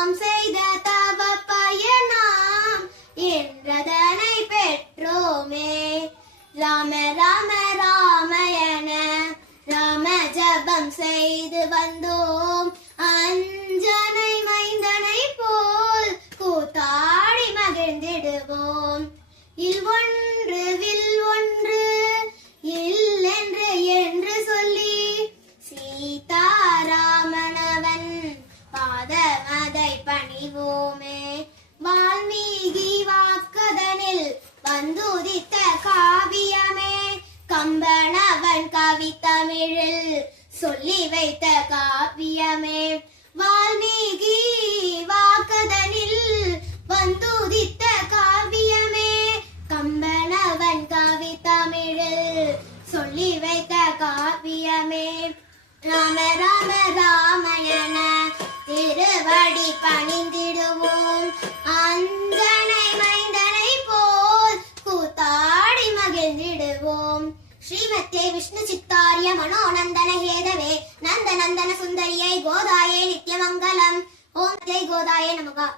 நாம் செய்த தவ பயனாம் என்றதனை பெற்றோமே. ராம ராம ராமயன ராம ஜபம் செய்து வந்தோம். அஞ்சனை மைந்தனை போல் கூத்தாடி மகிழ்ந்திடுவோம். இல் ஒன்று வில் ஒன்று இல்லென்று என்று சொல்லி சீதாராமனவன் பாதமதை பணிவோமே. வால்மீகி வாக்கதனில் வந்துதித்த காவியமே. கம்பனவன் கவித்தமிழில் சொல்லி வைத்த காவியமே. வால்மீகி வாக்கதனில் வந்துதித்த காவியமே. கம்பனவன் கவித்தமிழில் சொல்லி வைத்த காவியமே. ராம ராம ராமயன திருவடி பணிந்திடுவோம். அஞ்சனை மைந்தனை போல் கூத்தாடி மகிழ்ந்திடுவோம். ஸ்ரீமத்தே விஷ்ணு சித்தாரிய மனோநந்தன ஹேதவே நந்த நந்தன சுந்தரியை கோதாயே நித்யமங்கலம். ஓம் ஜெய் கோதாயே நமகா.